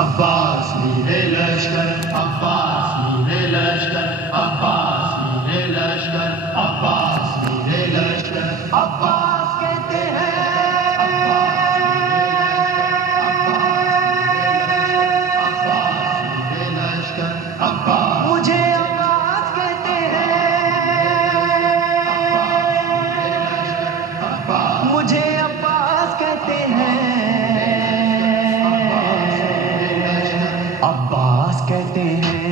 عباس میرے لشکر، عباس میرے لشکر، عباس میرے لشکر، عباس میرے لشکر، عباس کہتے ہیں، عباس میرے لشکر، عباس مجھے عباس کہتے ہیں، مجھے عباس کہتے ہیں، عباس کہتے ہیں،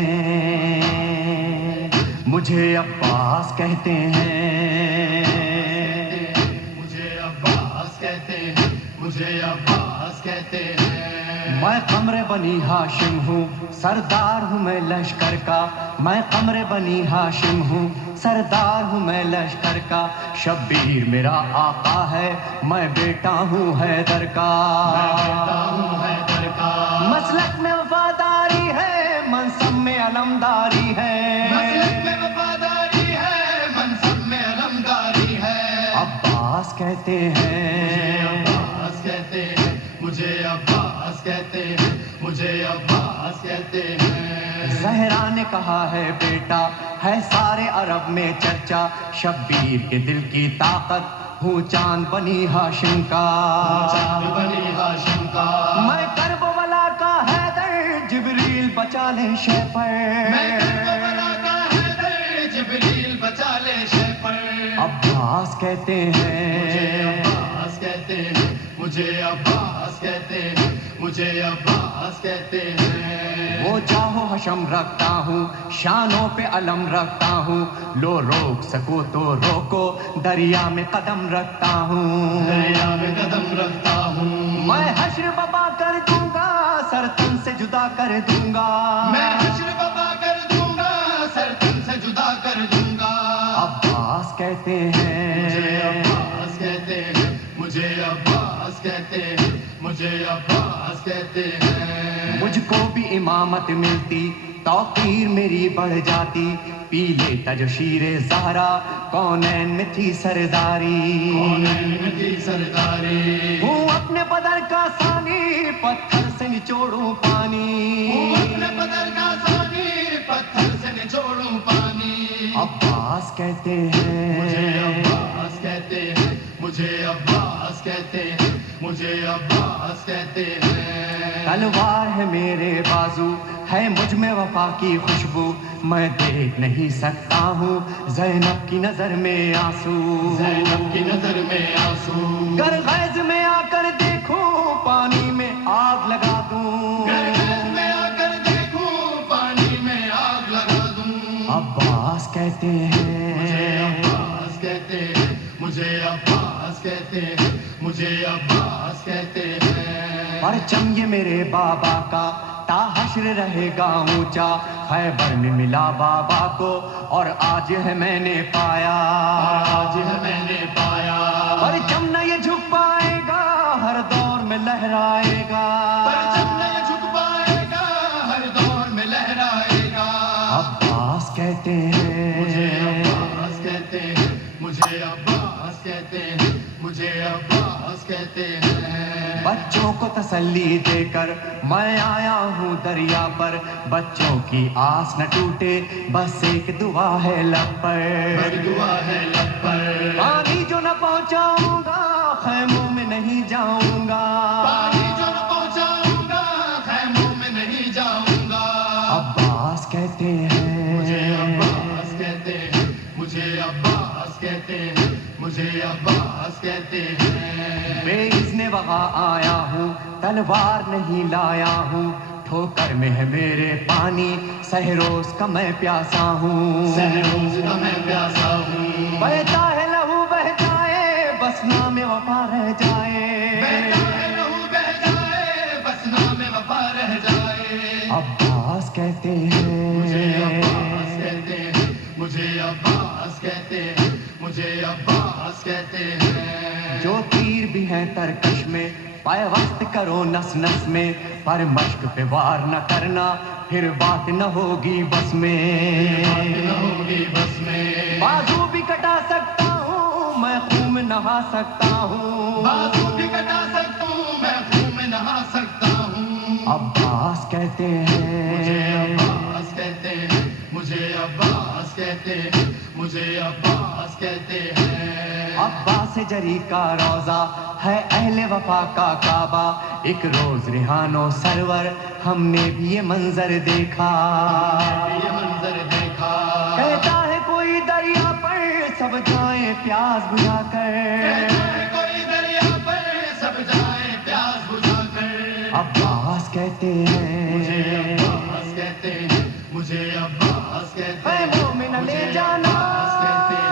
مجھے عباس کہتے ہیں، مجھے عباس کہتے ہیں، مجھے عباس کہتے ہیں، میں قمر بنی ہاشم ہوں، سردار ہوں میں لشکر کا، میں قمر بنی ہاشم ہوں، سردار ہوں میں لشکر کا، شبیر میرا آقا ہے، میں بیٹا ہوں حیدر کا، مسلک میں وفاداری ہے، منصب میں علمداری ہے، مسلک میں وفاداری ہے، منصب میں علمداری ہے، عباس کہتے ہیں، عباس کہتے ہیں، مجھے عباس کہتے ہیں، مجھے عباس کہتے ہیں، زہرا نے کہا ہے بیٹا ہے سارے عرب میں چرچا، شبیر کے دل کی طاقت ہوں چاند بنی ہاشم کا، چاند بنی ہاشم کا، میں کربلا کا حیدر، جبریل بچا لے شہ پر، میں کربلا کا حیدر، جبریل بچا لے شہ پر، عباس کہتے ہیں، مجھے عباس کہتے ہیں، مجھے عباس کہتے ہیں، مجھے عباس کہتے ہیں، وہ جاہو حشم رکھتا ہوں، شانوں پہ علم رکھتا ہوں، لو روک سکو تو روکو، دریا میں قدم رکھتا ہوں، دریا میں قدم رکھتا ہوں، میں حشر بابا کر دوں گا، سر تن سے جدا کر دوں گا، میں حشر بابا کر دوں گا، سر تن سے جدا کر دوں گا، عباس کہتے ہیں، مجھے عباس کہتے ہیں، مجھے عباس کہتے ہیں، مجھے عباس کہتے ہیں، مجھ کو بھی امامت ملتی، توقیر میری بڑھ جاتی، پی لیتا جو شیر زہرا، کونین میں تھی سرداری، کونین میں تھی سرداری، ہوں اپنے بدر کا ثانی، پتھر سے نچوڑوں پانی، ہوں اپنے بدر کا ثانی، پتھر سے نچوڑوں پانی، عباس کہتے ہیں، مجھے عباس کہتے ہیں، مجھے عباس کہتے ہیں، مجھے عباس کہتے ہیں، تلوار ہے میرے بازو، ہے مجھ میں وفا کی خوشبو، میں دیکھ نہیں سکتا ہوں زینب کی نظر میں آنسو، زینب کی نظر میں آنسو، گر غیظ میں آ کر دیکھوں پانی میں آگ لگا دوں، گر غیظ میں آ کر دیکھوں پانی میں آگ لگا دوں، عباس کہتے ہیں، مجھے عباس کہتے ہیں، مجھے عباس کہتے ہیں، مجھے عباس کہتے ہیں، پرچم یہ میرے بابا کا تا حشر رہے گا اونچا، خیبر میں ملا بابا کو اور آج ہے میں نے پایا، آج ہے میں نے پایا، پرچم نہ یہ جھک پائے گا، ہر دور میں لہرائے گا، پرچم نہ یہ جھک پائے گا، ہر دور میں لہرائے گا، عباس کہتے ہیں، مجھے عباس کہتے ہیں، مجھے عباس کہتے ہیں، مجھے عباس کہتے ہیں، بچوں کو تسلی دے کر میں آیا ہوں دریا پر، بچوں کی آس نہ ٹوٹے، بس ایک دعا ہے لب پر، بس دعا ہے لب پر، پانی جو نہ پہنچاؤں گا خیموں میں نہیں جاؤں گا، پانی جو نہ پہنچاؤں گا خیموں میں نہیں جاؤں گا، عباس کہتے ہیں، مجھے عباس کہتے ہیں، مجھے عباس کہتے ہیں، مجھے عباس کہتے ہیں، بے اذن وغا آیا ہوں، تلوار نہیں لایا ہوں، ٹھوکر میں ہے میرے پانی، سہروز کا میں پیاسا ہوں، سہروز کا میں پیاسا ہوں، بہتا ہے لہو بہ جائے، بس نام وفا رہ جائے، بہتا ہے لہو بہ جائے، بس نام وفا رہ جائے، عباس کہتے ہیں، مجھے عباس کہتے ہیں، مجھے عباس کہتے ہیں، مجھے عباس کہتے ہیں، جو تیر بھی ہیں ترکش میں پائے وقت کرو نس نس میں، پر مشق پہ وار نہ کرنا پھر بات نہ ہوگی بس میں، بات نہ ہوگی بس میں، بازو بھی کٹا سکتا ہوں میں خون میں نہا سکتا ہوں، بازو بھی کٹا سکتا ہوں میں خون میں نہا سکتا ہوں، عباس کہتے ہیں مجھے عباس کہتے ہیں، مجھے عباس کہتے ہیں، مجھے عباس کہتے ہیں۔ عباس جری کا روضہ ہے اہل وفا کا کعبہ، ایک روز ریحان و سرور ہم نے بھی یہ منظر دیکھا، یہ منظر دیکھا۔ کہتا ہے کوئی دریا پر سب جائیں پیاس بجھا کر، کہتا ہے کوئی دریا پر سب جائیں پیاس بجھا کر۔ عباس کہتے مجھے ہیں عباس کہتے ہیں، مجھے عباس کہتے اے ہیں، مومن لے مجھے جانا عباس کہتے